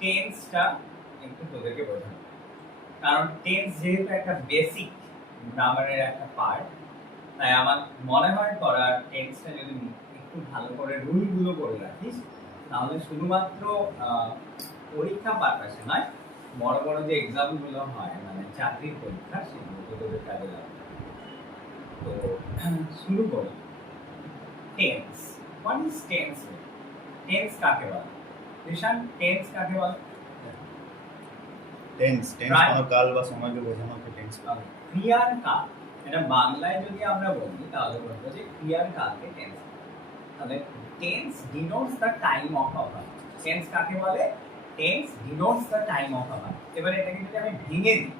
টেন্সটা একটু তোদেরকে বোঝানো, কারণ টেন্স যেহেতু একটা বেসিক গ্রামারের একটা পার্ট, তাই আমার মনে হয় পড়ার টেন্সটা যদি একটু ভালো করে রুলগুলো করে রাখিস, তাহলে শুধুমাত্র পরীক্ষা পারপাসে নয়, বড় বড় যে এক্সামগুলো হয় মানে চাকরির পরীক্ষা, সেগুলো তোদের কাজে লাগবে। তো শুরু করি। Tense, what is tense? Tense কাকে বলে? ঋষান, টেন্স কাকে বলে? টেন্স কোনো কাল বা সময়কে বোঝানোকে টেন্স বলে। ক্রিয়ার কাল, এটা বাংলায় যদি আমরা বলি তাহলে বলবো যে ক্রিয়ার কালকে টেন্স। তাহলে tense denotes the time of a verb. Tense কাকে বলে? Tense denotes the time of a verb. এবারে এটাকে যদি আমি ভেঙে দিই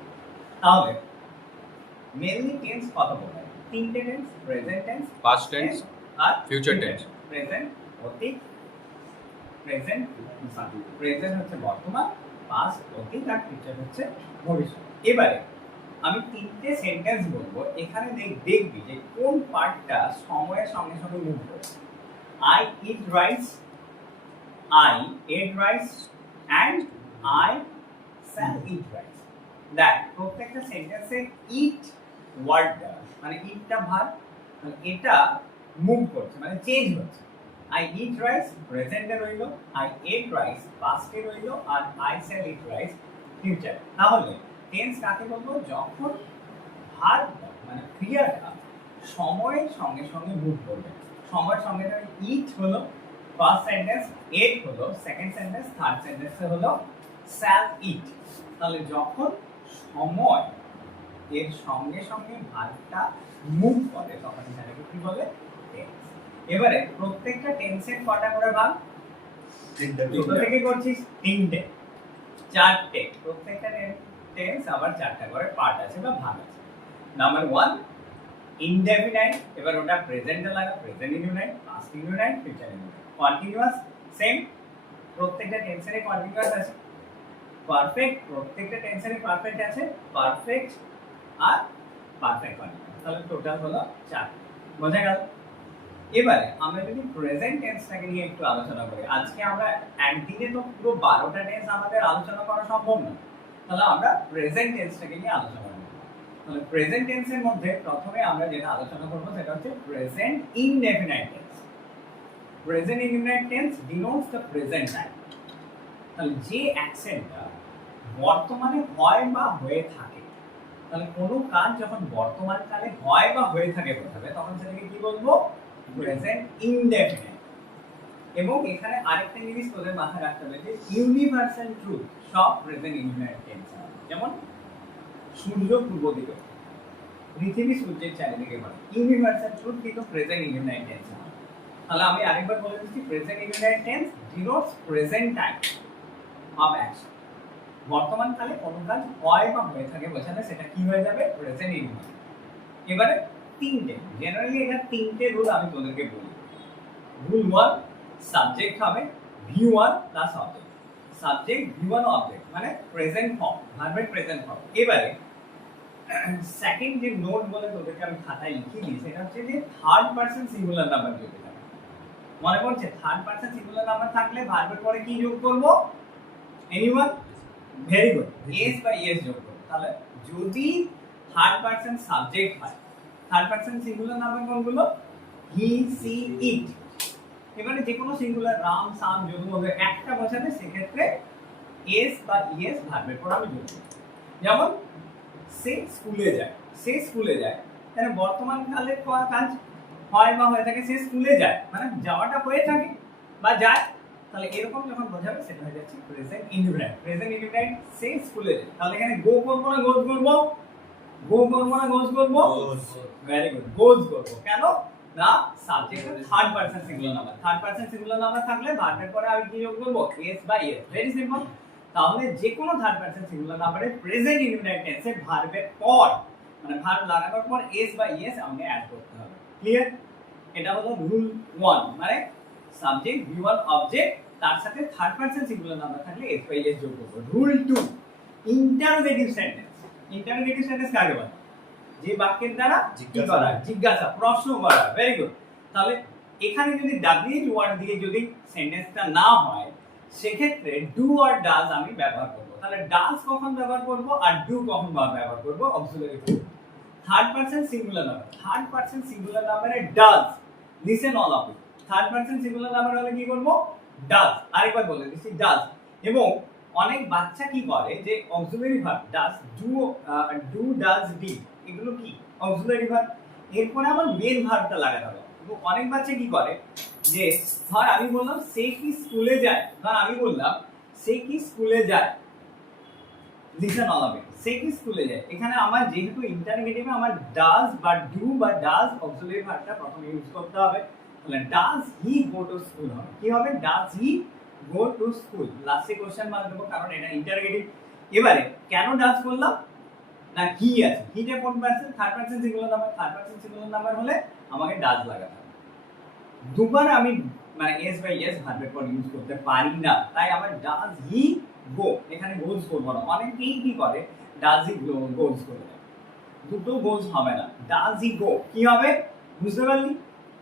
তাহলে মেইনলি টেন্স কত বলে? তিনটে tense, present tense, past tense আর ফিউচার টেন্স। প্রেজেন্ট অতীত, প্রেজেন্ট প্রেজেন্ট হচ্ছে বর্তমান, পাস্ট অতীত, আর ফিউচার হচ্ছে ভবিষ্যৎ। এবারে আমি তিনটে সেন্টেন্স বলবো, এখানে দেখবি যে কোন পার্টটা সময়ের সঙ্গে সঙ্গে মুভ করছে। I eat rice, I ate rice, and I shall eat rice. দেখ প্রত্যেকটা সেন্টেন্সে ইট ওয়ার্ডটা মানে ইটটা ভার্ব, মানে এটা মুভ করছে মানে চেঞ্জ হচ্ছে। I eat rice প্রেজেন্টে রইলো, I ate rice পাস্টে রইলো, আর I shall eat rice future. তাহলে টেন্স কাকে বলবো? যখন ভার্বটা মানে ক্রিয়াটা সময়ের সঙ্গে সঙ্গে মুভ করবে। সময়ের সঙ্গে সঙ্গে ইট হলো ফার্স্ট সেন্টেন্স, এট হলো সেকেন্ড সেন্টেন্স, থার্ড সেন্টেন্সে হলো শ্যাল ইট। তাহলে যখন সময় এর সঙ্গে সঙ্গে ভার্বটা মুভ করে তখন এটাকে কি বলে? টেন্স। এবারে প্রত্যেকটা টেন্সের কটা করে ভাগ? দুটো থেকে করছিস তিনটে, চারটে। প্রত্যেকটা টেন্স আবার চারটা করে পার্ট আছে বা ভাগ আছে। নাম্বার 1 ইনডেফিনাইট, এবার ওটা প্রেজেন্টে লাগা, present indefinite, past indefinite, future indefinite. Continuous same, প্রত্যেকটা টেন্সেরই কন্টিনিউয়াস আছে। পারফেক্ট, প্রত্যেকটা টেন্সেরই পারফেক্ট আছে, পারফেক্ট আর পারফেক্ট কন্টিনিউয়াস। তাহলে টোটাল হলো 4। বোঝা গেল? এবারে আমরা যদি প্রেজেন্ট টেন্সটাকে নিয়ে একটু আলোচনা করি, আজকে আমরা একদিনে তো পুরো 12টা টেন্স আমাদের আলোচনা করা সম্ভব না, তাহলে আমরা প্রেজেন্ট টেন্সটাকে নিয়ে আলোচনা করব। তাহলে প্রেজেন্ট টেন্সের মধ্যে প্রথমে আমরা যেটা আলোচনা করব সেটা হচ্ছে present indefinite tense. Present indefinite tense denotes the present time. তাহলে যে অ্যাকশনটা বর্তমানে হয় বা হয়ে থাকে, তাহলে কোনো কাজ যখন বর্তমান কালে হয় বা হয়ে থাকে বোঝাবে, তখন সেটাকে কি বলবো? Present indefinite. এবং এখানে আরেকটা জিনিস তোদের মাথায় রাখতে হবে যে ইউনিভার্সাল ট্রুথ সব প্রেজেন্ট ইনডেফিনাইট টেন্স। যেমন সূর্য পূর্ব দিকে, পৃথিবী সূর্যের চারিদিকে ঘোরে, ইউনিভার্সাল ট্রুথ কিন্তু প্রেজেন্ট ইনডেফিনাইট টেন্স। তাহলে আমি আরেকবার বলে দিচ্ছি, present indefinite tense denotes present time of action. বর্তমান কালে কোনো কাজ হয় বা হয়ে থাকে বোঝালে সেটা কি হয়ে যাবে? Present indefinite. এবারে তিনটে, জেনারেলি এটা তিনটে রুল আমি তোদেরকে বলি। রুল 1, সাবজেক্ট হবে V1 plus object. Subject V1 object মানে প্রেজেন্ট ফর্ম, ভার্বের প্রেজেন্ট ফর্ম। এবারে সেকেন্ড যে নোট বলে তোদেরকে আমি খাতায় লিখে দিই, সেটা হচ্ছে যে থার্ড পারসন সিঙ্গুলার নাম্বার যদি থাকে। মনে পড়ছে? থার্ড পারসন সিঙ্গুলার নাম্বার থাকলে ভার্বের পরে কি যোগ করব? এনিওয়ান? ভেরি গুড, এস বা ইএস যোগ করব। তাহলে যদি থার্ড পারসন সাবজেক্ট হয়, থার্ড পারসন সিঙ্গুলার নাম্বার কোনগুলো? হি, সি, ইট। এবারে যে কোনো সিঙ্গুলার রাম, সাম, যদু মধ্যে একটা বোঝাবে, সেক্ষেত্রে এস বা ইএস ভার্বের পর আমি যোগ করব। যেমন সে স্কুলে যায়, সে স্কুলে যায়, তাহলে বর্তমান কালে কাজ হয় বা হয়ে থাকে, সে স্কুলে যায় মানে যাওয়াটা হয়ে থাকে বা যায়, তাহলে এরকম যখন বোঝাবে সেটা হয়ে যাচ্ছে প্রেজেন্ট ইনডেফিনাইট। প্রেজেন্ট ইনডেফিনাইট সে স্কুলে যায়, তাহলে এখানে গো করব না গোজ করব? গো করব না গোজ করব? ভেরি গুড, গোজ করব। কেন না? Subject third person singular number. Third person singular number থাকলে ভার্বের পরে আমি কি যোগ করব? এস বা ইএস। Very simple. তাহলে যে কোনো থার্ড পারসন সিঙ্গুলার নাম্বারে প্রেজেন্ট ইনডেফিনাইট টেন্সে ভার্বের পর মানে ভার্ব লাগানোর পর এস বা ইএস আমাকে অ্যাড করতে হবে। ক্লিয়ার? এটা হলো রুল 1, মানে সাবজেক্ট V1 অবজেক্ট, তার সাথে থার্ড পারসন সিঙ্গুলার নাম্বার থাকলে এস বা ইএস যোগ করব। Rule 2 interrogative sentence. Interrogative sentence কাকে বলে? যে বাক্যের দ্বারা কি করা? জিজ্ঞাসা, প্রশ্ন করা। Very good. তাহলে এখানে যদি WH ওয়ার্ড দিয়ে যদি সেন্টেন্সটা না হয়, সেক্ষেত্রে ডু আর ডাজ আমি ব্যবহার করব। তাহলে ডাজ কখন ব্যবহার করব আর ডু কখন ব্যবহার করব? Auxiliary verb. Third person singular number, third person singular নাম্বারে does, listen all of it. Third person singular number হলে কি করব? ডাজ। আরেকবার বলে দিচ্ছি, ডাজ। এবং অনেক বাচ্চা কি করে যে auxiliary verb does, do does D, এগুলো কি অক্সিলারি ভার্ব, এরপরে আমার মেন ভার্বটা লাগাতে হবে। এবং অনেক বাচ্চা কি করে যে ধর আমি বললাম সে কি স্কুলে যায়, ধর আমি বললাম সে কি স্কুলে যায়, লিসেন অল অফ ইট, সে কি স্কুলে যায়। এখানে আমার যেহেতু ইন্টারোগেটিভে আমার ডাজ বা ডু বা ডাজ অক্সিলারি ভার্বটা প্রথমে ইউজ করতে হবে। তাহলে does he go to school হবে, কি হবে? Does he go to school, লাস্টে কোশ্চেন মার্ক দেবো কারণ এটা ইন্টারোগেটিভ। এবারে কেন ডাজ করলাম না, হি আছে, হিটা কোন person? Third person singular number, third person singular number হলে আমাকে ডাজ লাগাতে হবে। দুবার আমি মানে এস বাই এস ভার্বের পর ইউজ করতে পারি না, তাই আমার ডাজ হি গো, এখানে গোজ করব না। অনেকেই কি করে ডাজ হি গোজ করে দেয়, দুটো গোজ হবে না, ডাজ হি গো কি হবে? বুঝতে পারলি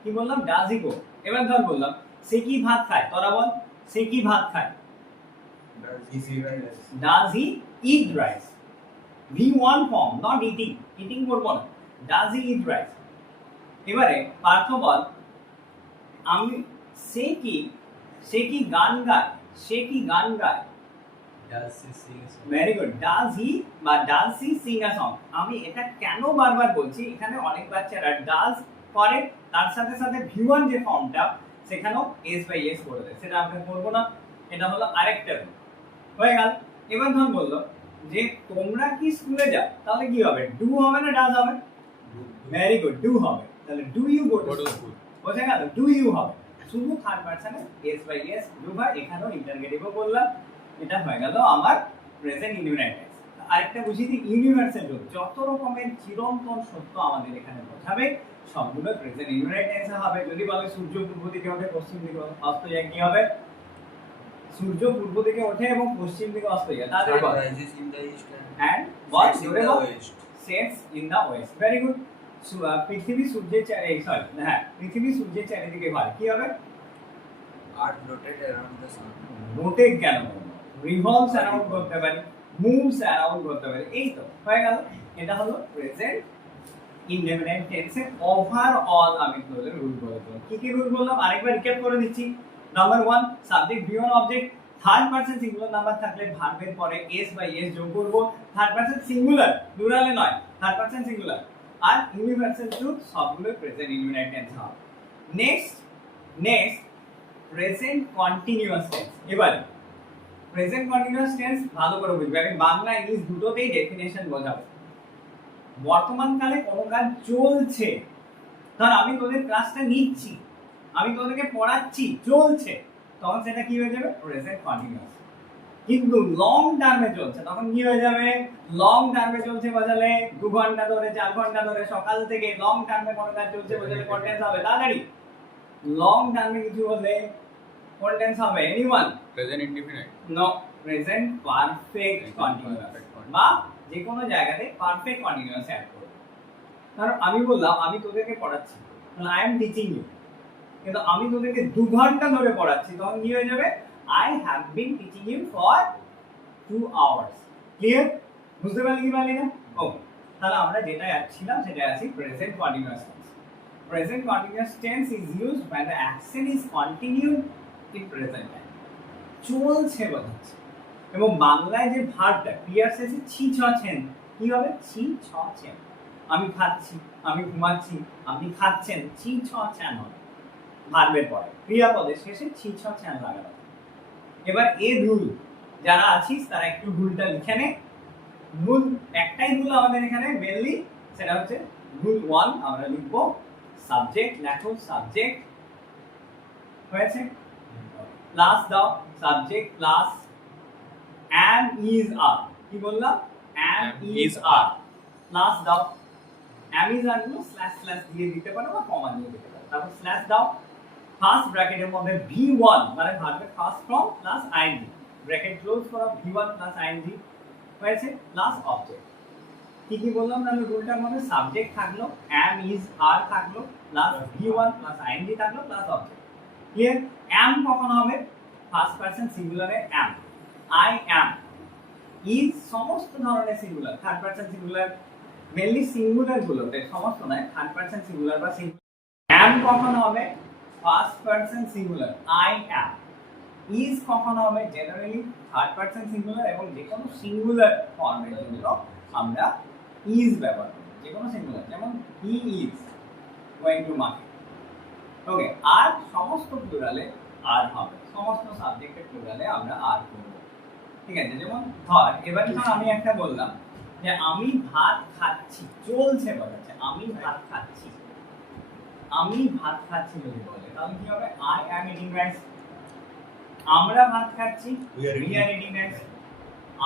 কি বললাম? ডাজ হি গো। এবার ধর বললাম সে কি ভাত খায়, তোরা বল সে কি ভাত খায়? Does he eat rice, V1 form, not eating, eating করব না, ডাজ হি ইট রাইস। এবারে পার্থ বল আমি সে কি গান গায়, সে কি গান গায়? ভেরি গুড, ডাজ হি বা does he Singh a song. আমি এটা কেন বারবার বলছি, এখানে অনেক বাচ্চারা ডাজ করে তার সাথে সাথে V1 যে ফর্মটা সেখানেও এস বাই এস করে দেয়, সেটা আমরা করব না। এটা হলো আরেকটা রুল, হয়ে গেল। এবার ধর বললো যে তোমরা কি স্কুলে যাও, তাহলে কি হবে? ডু হবে না ডাজ হবে? ভেরি গুড, ডু হবে। তাহলে do you go to school, বোঝা গেল? ডু ইউ হবে, শুধু থার্ড পারসনে এস বাই এস ডু হয়, এখানেও ইন্টারগেটিভও বললাম। এটা হয়ে গেল আমার প্রেজেন্ট ইনডিফিনিট টেন্স। আরেকটা বুঝিয়ে দিই, ইউনিভার্সাল রুল, যত রকমের চিরন্তন সত্য আমাদের এখানে বোঝাবে সবগুলো প্রেজেন্ট ইনডিফিনিট টেন্সে হবে। যদি বলে সূর্য পূর্ব দিকে ওঠে পশ্চিম দিকে অস্ত যায়, কি হবে? সূর্য পূর্ব দিকে ওঠে এবং পশ্চিম দিকে অস্ত যায়, তাহলে বল and what জোরে বল, sets in the west, very good। পৃথিবী সূর্যের পৃথিবী সূর্যের চারিদিকে ঘোরে, কি হবে? Earth rotate around the sun. Rotate কেন বলবো? রিভলভস অ্যারাউন্ড করতে পারি, মুভস অ্যারাউন্ড করতে পারি, এই তো হয়ে গেল। এটা হলো প্রেজেন্ট ইনডেফিনিট টেন্সে ওভারঅল আমি তোদের রুল বলে দিলাম। কি কি রুল বললাম আরেকবার রিক্যাপ করে দিচ্ছি। Number 1, subject V1 object, third person singular number থাকলে ভার্বের পরে এস বাই এস যোগ করব। থার্ড পারসন সিঙ্গুলার, প্লুরালে নয়, থার্ড পারসন সিঙ্গুলার। আর ইউনিভার্সাল ট্রুথ সবগুলো প্রেজেন্ট ইনডেফিনিট টেন্স হবে। Next present continuous tense. এবারে প্রেজেন্ট কন্টিনিউয়াস টেন্স ভালো করে বুঝবে, আমি বাংলা ইংলিশ দুটোতেই ডেফিনেশন বোঝাবো। বর্তমানকালে কোনো কাজ চলছে, ধর আমি তোদের ক্লাসটা নিচ্ছি, আমি তোদেরকে পড়াচ্ছি, চলছে, তখন সেটা কি হয়ে যাবে? Present continuous. কিন্তু লং টার্মে চলছে, তখন কি হয়ে যাবে? লং টার্মে চলছে বোঝালে 2 ঘন্টা ধরে 4 ঘন্টা ধরে সকাল থেকে লং টার্মে কোনো কাজ চলছে বোঝালে কোন টেন্স হবে? তাড়াতাড়ি লং টার্মে কিছু হলে কোন টেন্স হবে? Anyone? Present indefinite. No, present perfect continuous বা যে কোনো জায়গাতে পারফেক্ট কন্টিনিউয়াস অ্যাড করব। কারণ আমি বললাম আমি তোদেরকে পড়াচ্ছি, তাহলে আই এম টিচিং ইউ, কিন্তু আমি তোদেরকে 2 ঘন্টা ধরে পড়াচ্ছি, তখন কি হয়ে যাবে? I have been teaching you for 2 hours. Clear? বুঝতে পারলি কি পারলি না? ওকে, তাহলে আমরা যেটা ছিলাম সেটা আছে present continuous tense. Present continuous tense is used when the action is continued in present time, চলছে বোঝাচ্ছে। এবং বাংলায় যে ভার্বটা ক্রিয়া শেষে ছি ছ ছেন, কি হবে? ছি ছ ছেন। আমি খাচ্ছি, আমি ঘুমাচ্ছি, আপনি খাচ্ছেন, ছি ছ ছেন হবে ভার্বের পরে, ক্রিয়াপদের শেষে ছি ছ ছেন লাগানো। এবার এই রুল যারা আছিস তারা একটু রুলটা লিখে নে। রুল একটাই রুল আমাদের এখানে মেনলি, সেটা হচ্ছে রুল 1। আমরা লিখব সাবজেক্ট, লেখো সাবজেক্ট, হয়েছে? প্লাস দাও subject plus am is are, কি বললাম? am is are প্লাস দাও, am is are গুলো স্ল্যাশ স্ল্যাশ দিয়ে দিতে পারো বা কমা দিয়ে দিতে পারো, তারপর স্ল্যাশ দাও। ফার্স্ট ব্র্যাকেটের মধ্যে V1 মানে ভার্বের first form plus ing, bracket close করো, V1 প্লাস ing হয়েছে, প্লাস অবজেক্ট। কি কি বললাম তাহলে রুলটার মধ্যে? সাবজেক্ট থাকলো, am is are থাকলো, প্লাস V1 প্লাস ing থাকলো, প্লাস অবজেক্ট। ক্লিয়ার? am কখন হবে? ফার্স্ট পারসন সিঙ্গুলারে am, I am, is সমস্ত ধরনের singular, third person singular mainly singular গুলোতে, সমস্ত নয়, থার্ড পারসন সিঙ্গুলার বা সিঙ্গুলার। am কখন হবে? First person singular, I am। is কখন হবে? জেনারেলি থার্ড পারসন সিঙ্গুলার এবং যে কোনো সিঙ্গুলার ফর্মের জন্য আমরা is ব্যবহার করি, যে কোনো সিঙ্গুলার, যেমন he is going to market। ওকে, আর সমস্ত প্লুরালে আর হবে, সমস্ত সাবজেক্টের প্লুরালে আমরা আর করব, ঠিক আছে? যেমন ধর এবার ধর আমি একটা বললাম যে আমি ভাত খাচ্ছি, চলছে বলেছে আমি ভাত খাচ্ছি, আমি ভাত খাচ্ছি যদি বলে তাহলে কি হবে? I am eating rice. আমরা ভাত খাচ্ছি, We are we are eating rice.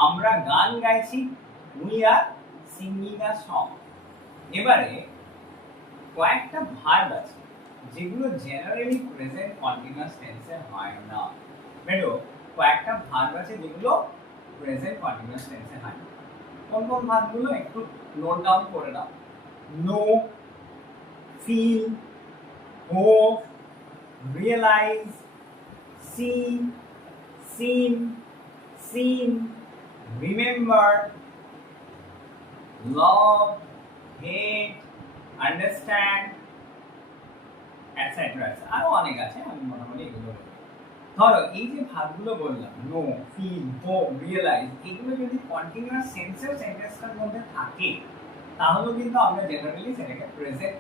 আমরা গান গাইছি, we are singing a song. এবারে কয়েকটা ভার্ব আছে যেগুলো জেনারেলি প্রেজেন্ট কন্টিনিউয়াস টেন্সে হয় না। বেটো, কয়েকটা ভার্ব আছে যেগুলো প্রেজেন্ট কন্টিনিউয়াস টেন্সে হয় না। কোন কোন ভার্বগুলো একটু নোট ডাউন করে নাও। Know, feel, hope, realise, see, seen, seen, remember, love, hate, understand, etcetera. আরো অনেক আছে, আমি মোটামুটি এগুলো বলবো। ধরো এই যে ভাগগুলো বললাম, নো, ফিল, হোপ, রিয়েলাইজ, এগুলো যদি কন্টিনিউয়াস সেন্সের সেন্টেন্সটার মধ্যে থাকে তাহলে কিন্তু আমরা জেনারেলি সেটাকে প্রেজেন্ট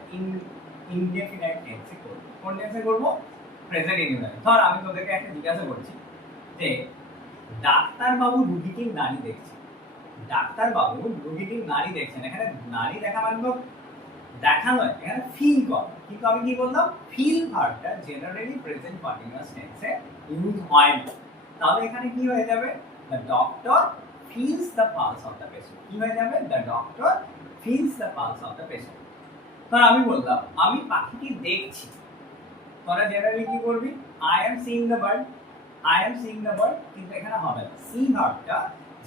ইনডেফিনাইট টেন্সে করব। কোন টেন্সে করব? Present indefinite. ধর আমি তোদেরকে একটা জিজ্ঞাসা করছি যে ডাক্তার বাবু রোগীটির নাড়ি দেখছে। ডাক্তার বাবু রোগীটির নাড়ি দেখছেন। এখানে নাড়ি দেখা মানে তো দেখা নয়, এখানে ফিল কর। কিন্তু আমি কি বললাম? ফিল ভার্বটা জেনারেলি প্রেজেন্ট কন্টিনিউয়াস টেন্সে ইউজ হয় না। তাহলে এখানে কি হয়ে যাবে? The doctor feels the pulse of the patient. কি হয়ে যাবে? The doctor feels the pulse of the patient. তাহলে আমি বললাম আমি পাখিটি দেখছি, তোরা জেনারেলি কি করবি? I am seeing the bird, I am seeing the bird. কিন্তু এখানে হবে না, সি ভার্বটা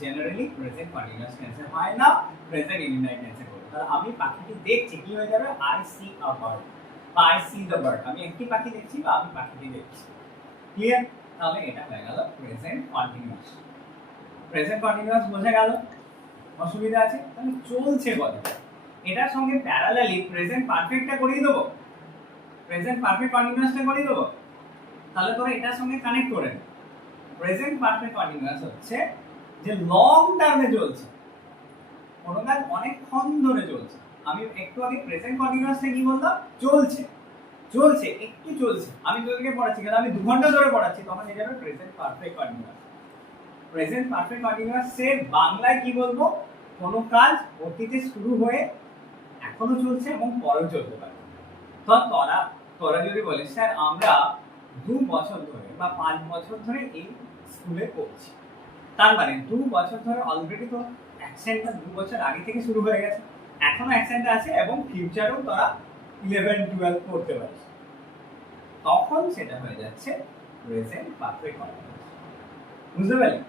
জেনারেলি প্রেজেন্ট কন্টিনিউয়াস টেন্সে হয় না, প্রেজেন্ট ইনডিফিনাইট টেন্সে করবে। তাহলে আমি পাখিটি দেখছি, কি হয়ে যাবে? আই সি আ বার্ড বা আই সি দ্য বার্ড। আমি একটি পাখি দেখছি বা আমি পাখিটি দেখছি। ক্লিয়ার? তাহলে এটা হয়ে গেল প্রেজেন্ট কন্টিনিউয়াস। প্রেজেন্ট কন্টিনিউয়াস বোঝা গেল? অসুবিধা আছে? তাহলে চলছে বলে এটার সঙ্গে প্যারালালি প্রেজেন্ট পারফেক্টটা করিয়ে দেবো, প্রেজেন্ট পারফেক্ট কন্টিনিউয়াসটা করিয়ে দেবো। তাহলে তোরা এটার সঙ্গে কানেক্ট করে নে। প্রেজেন্ট পারফেক্ট কন্টিনিউয়াস হচ্ছে যে লং টার্মে চলছে, কোনো কাজ অনেকক্ষণ ধরে চলছে। আমি একটু আগে প্রেজেন্ট কন্টিনিউয়াসে কি বললাম? চলছে, চলছে, একটু চলছে। আমি তোদেরকে পড়াচ্ছি, কিন্তু আমি 2 ঘন্টা ধরে পড়াচ্ছি, তখন এটা হবে present perfect continuous. Present perfect কন্টিনিউয়াসের বাংলায় কি বলবো? কোনো কাজ অতীতে শুরু হয়ে এখনো চলছে এবং পরেও চলতে পারে। তো তোরা যদি বলিস স্যার আমরা 2 বছর ধরে বা 5 বছর ধরে এই স্কুলে পড়ছি, তার মানে 2 বছর ধরে অলরেডি তো অ্যাকসেন্টটা 2 বছর আগে থেকে শুরু হয়ে গেছে, এখনো অ্যাকসেন্ট আছে এবং ফিউচারেও তোরা 11-12 পড়তে পারিস। তখন সেটা হয়ে যাচ্ছে প্রেজেন্ট পারফেক্ট কন্টিনিউয়াস। বুঝতে পারলি?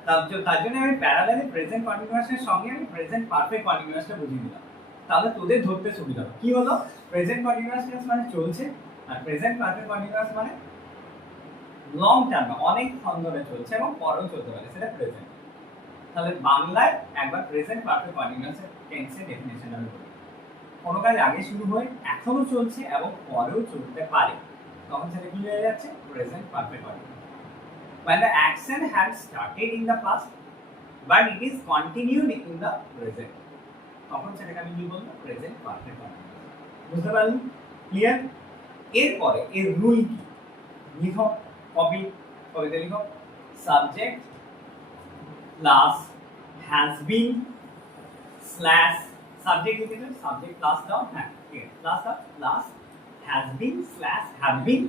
তার জন্য আমি প্যারালালি প্রেজেন্ট কন্টিনিউয়াসের সঙ্গে আমি প্রেজেন্ট পারফেক্ট কন্টিনিউয়াসটা বুঝিয়ে দিলাম, তাহলে তোদের ধরতে সুবিধা হবে। কি হলো? প্রেজেন্ট কন্টিনিউয়াস টেন্স মানে চলছে, আর প্রেজেন্ট পারফেক্ট কন্টিনিউয়াস মানে লং টার্ম, অনেকক্ষণ ধরে চলছে এবং পরেও চলতে পারে, সেটা প্রেজেন্ট। তাহলে বাংলায় একবার প্রেজেন্ট পারফেক্ট কন্টিনিউয়াস টেন্সের ডেফিনিশন আমি বলি, কোনো কাজ আগে শুরু হয়ে এখনো চলছে এবং পরেও চলতে পারে, তখন সেটা কি হয়ে যাচ্ছে? Present perfect continuous. When the action had started in the past but it is continued in the present, তখন সেটাকে আমি কি বলবো? Present perfect continuous. বুঝতে পারলি? ক্লিয়ার? এরপরে এর রুল কি? লিখো, কবিতা লিখো। Subject plus has been slash subject লিখেছো, সাবজেক্ট প্লাস দাও, হ্যাঁ ঠিক আছে, প্লাস দাও, plus has been slash have been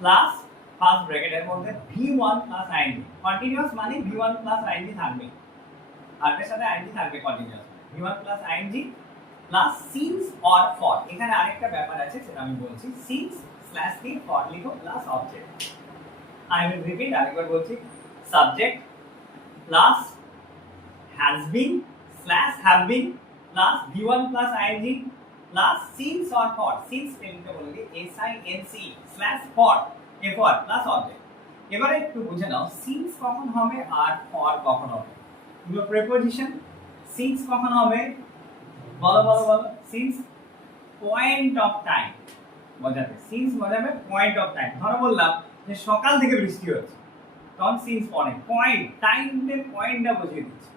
plus first ব্র্যাকেটের মধ্যে V1 প্লাস আইএনজি। কন্টিনিউয়াস মানে V1 প্লাস আইএনজি থাকবে, আর এর সাথে আইএনজি থাকবে continuous. V1 plus ING plus since or for. এখানে আরেকটা ব্যাপার আছে সেটা আমি বলছি, সিন্স স্ল্যাশ দিয়ে ফর লিখো plus object. I will repeat, আরেকবার বলছি, subject plus has been slash have been plus V1 plus ING plus since or for. Since স্পেলিংটা বলে দিই, SINC স্ল্যাশ ফর, এরপর প্লাস অবজেক্ট। এবারে একটু বুঝে নাও সিন্স কখন হবে আর ফর কখন হবে। এগুলো প্রিপোজিশন। সিন্স কখন হবে বলো বলো বলো। সিন্স পয়েন্ট অফ টাইম বোঝাবে, সিন্স বোঝাবে পয়েন্ট অফ টাইম। ধরো বললাম যে সকাল থেকে বৃষ্টি হচ্ছে, তখন সিন্স পয়েন্ট টাইমের পয়েন্টটা বুঝিয়ে দিচ্ছে।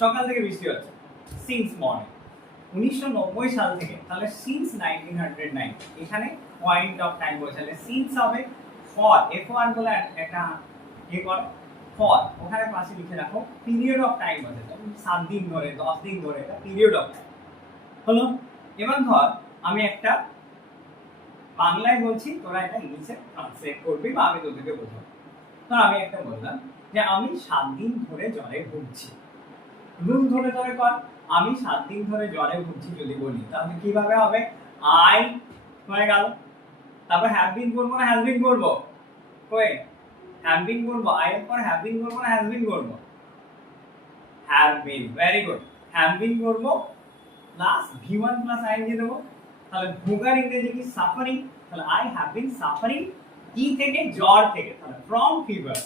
সকাল থেকে বৃষ্টি হচ্ছে, সিন্স মর্নিং। 1990 সাল থেকে, তাহলে সিন্স 1990 এখানে পয়েন্ট অফ টাইম বোঝালে সিন্স হবে ফর। F1 বলে একটা করো ফর, ওখানে পাশে লিখে রাখো পিরিয়ড অফ টাইম বোঝাতে, 7 দিন ধরে 10 দিন ধরে এটা পিরিয়ড অফ টাইম হলো। এবার ধর আমি একটা বাংলায় বলছি, তোরা এটা ইংলিশে ট্রান্সলেট করবি বা আমি তোদেরকে বোঝাবো। তো আমি একটা বললাম যে আমি 7 দিন ধরে জ্বরে ভুগছি। রুল ধরে ধরে কর, আমি 7 দিন ধরে জ্বরে ভুগছি যদি বলি, তাহলে কিভাবে হবে? আই হয়ে গেল, তারপর হ্যাভ বিন করবো না হ্যাজ বিন করবো? কই হ্যাভ বিন করবো, আই এর পর হ্যাভ বিন করবো না হ্যাজ বিন করবো? Have been, very good. Have been করবো প্লাস V1 প্লাস আইএনজি দেবো, তাহলে ভোগার ইংরেজি কি? সাফারিং। তাহলে আই হ্যাভ বিন সাফারিং কি থেকে? জ্বর থেকে, তাহলে ফ্রম ফিভার।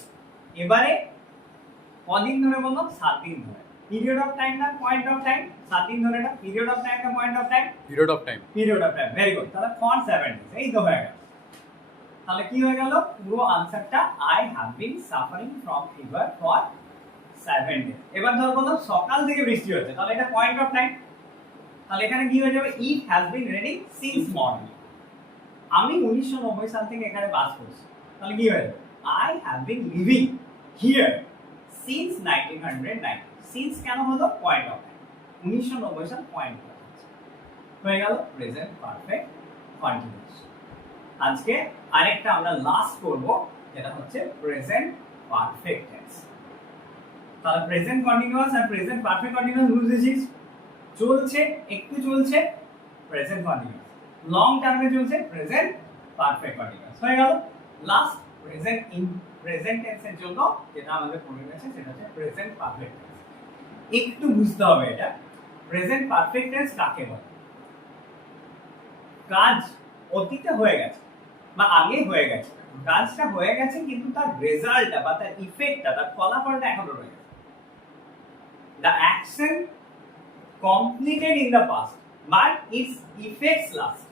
এবারে কদিন ধরে বললো? 7 দিন ধরে। পিরিয়ড অফ টাইম না পয়েন্ট অফ টাইম? 7 দিন ধরে এটা পিরিয়ড অফ টাইম না point of time? Period of time. Period of time, very good. তাহলে ফর 7 days, এই তো হয়ে গেল। তাহলে কি হয়ে গেল? পুরো আনসারটা I have been suffering from fever for 7 days। এবার ধর বললাম সকাল থেকে বৃষ্টি হচ্ছে, তাহলে এটা পয়েন্ট অফ টাইম। তাহলে এখানে কি হয়ে যাবে? It has been raining since morning. আমি 1990 সাল থেকে এখানে বাস করছি, তাহলে কি হয়ে যাবে? I have been living here since 1990। Since কেন হলো? Point of time. 1990 সাল পয়েন্ট হয়ে গেল প্রেজেন্ট পারফেক্ট কন্টিনিউয়াস। আজকে আরেকটা আমরা লাস্ট করব, যেটা হচ্ছে প্রেজেন্ট পারফেক্ট টেন্স। তাহলে প্রেজেন্ট কন্টিনিউয়াস আর প্রেজেন্ট পারফেক্ট কন্টিনিউয়াস বুঝেছিস? চলছে, একটু চলছে, প্রেজেন্ট কন্টিনিউয়াস। লং টার্মে চলছে, প্রেজেন্ট পারফেক্ট কন্টিনিউয়াস। হয়ে গেল। লাস্ট প্রেজেন্ট ইন প্রেজেন্ট টেন্সের জন্য যেটা আমাদের পড়ে গেছে সেটা হচ্ছে প্রেজেন্ট পারফেক্ট টেন্স। একটু বুঝতে হবে এটা। প্রেজেন্ট পারফেক্ট টেন্স কাকে বলে? কাজ অতীতে হয়ে গেছে বা আগে হয়ে গেছে, কাজটা হয়ে গেছে কিন্তু তার রেজাল্টটা বা তার ইফেক্টটা, তার ফলাফলটা এখনো রয়ে গেছে। The action completed in the past but its effects last।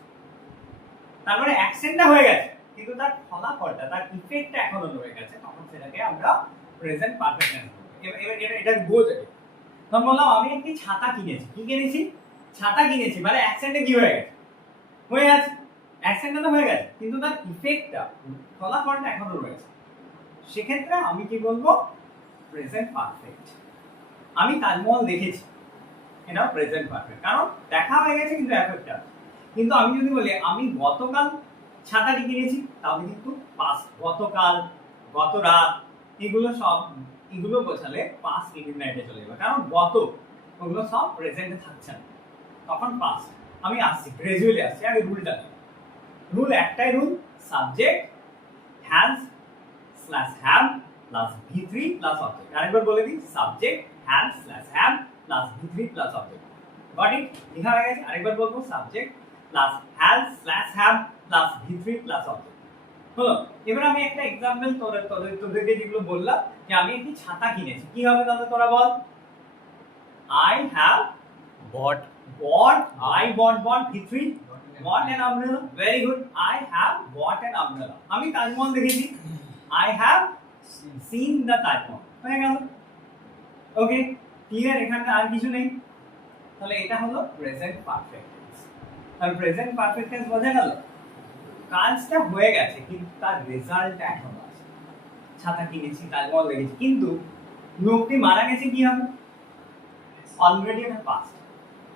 তারপরে অ্যাকশনটা হয়ে গেছে কিন্তু তার ফলাফলটা, তার ইফেক্টটা এখনো রয়ে গেছে, তখন সেটাকে আমরা প্রেজেন্ট পারফেক্ট টেন্স বলবো। এবার এটা বোঝে। তখন বললাম আমি একটি ছাতা কিনেছি। কি কিনেছি? ছাতা কিনেছি, মানে অ্যাকশনটা কি হয়ে গেছে? হয়ে গেছে। অ্যাকশনটা তো হয়ে গেছে কিন্তু তার ইফেক্টটা, ফলাফলটা এখনো রয়েছে। সেক্ষেত্রে আমি কি বলবো? Present perfect. আমি তাজমহল দেখেছি, এটা প্রেজেন্ট পারফেক্ট, কারণ দেখা হয়ে গেছে কিন্তু এফেক্টটা। কিন্তু আমি যদি বলি আমি গতকাল ছাতাটি কিনেছি, তাহলে কিন্তু পাস্ট, গতকাল, গত রাত, এগুলো বোঝালে পাস্ট ইনডিফিনাইটে চলে যাবে, কারণ গত ওগুলো সব প্রেজেন্টে থাকছে না, তখন পাস্ট। আমি আসছি গ্রাজুয়ালি আসছি, আগে রুলটা দিই। রুল একটাই rule, subject has slash have plus V3 plus object. আরেকবার বলে দিই, subject has slash have plus V3 plus object. Got it? লেখা হয়ে গেছে। আরেকবার বলবো, subject plus has slash have plus V3 plus object. হলো। এবার আমি একটা এক্সাম্পল তোদেরকে যেগুলো বললাম যে আমি একটি ছাতা কিনেছি, কি হবে তাহলে তোরা বল? I have Bought. I bought V3 bought an umbrella. Very good. I have bought an umbrella. আমি তাজমহল দেখেছি, I have seen the Taj Mahal. হয়ে গেল। ওকে, ক্লিয়ার? এখানে আর কিছু নেই। তাহলে এটা হলো প্রেজেন্ট পারফেক্ট টেন্স। তাহলে প্রেজেন্ট পারফেক্ট টেন্স বোঝা গেল? কাজটা হয়ে গেছে কিন্তু তার রেজাল্টটা এখনো আছে। ছাতা কিনেছি, তাজমহল দেখেছি, কিন্তু লোকটি মারা গেছে, কি হবে? অলরেডি এটা পাস্ট।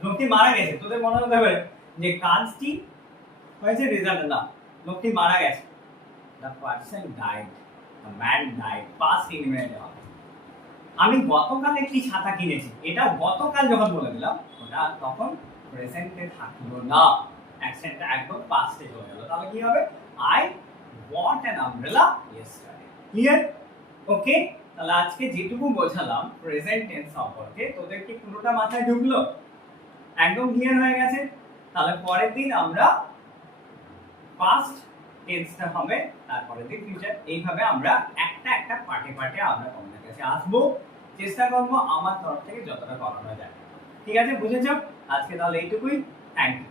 লোকটি মারা গেছে, তোদের মনে হতে পারে যে কাজটি হয়েছে, রেজাল্ট না, লোকটি মারা গেছে। The person died, the man died, past indefinite হবে। আমি গতকাল একটি ছাতা কিনেছি, এটা গতকাল যখন বলে দিলাম, ওটা তখন প্রেজেন্টে থাকলো না, অ্যাকশনটা একদম পাস্টে চলে গেল। তাহলে কি হবে? I bought an umbrella yesterday। Clear? Okay. তাহলে আজকে যেটুকু বোঝালাম প্রেজেন্ট টেন্স সম্পর্কে, তোদের কি পুরোটা মাথায় ঢুকলো? একদম ক্লিয়ার হয়ে গেছে? তাহলে পরের দিন আমরা পাস্ট টেন্সটা হবে, তারপরে দিন ফিউচার। এইভাবে আমরা একটা একটা পার্টে পার্টে আমরা তোমাদের কাছে আসবো, চেষ্টা করবো আমার তরফ থেকে যতটা করানো যায়। ঠিক আছে, বুঝেছো? আজকে তাহলে এইটুকুই। Thank you.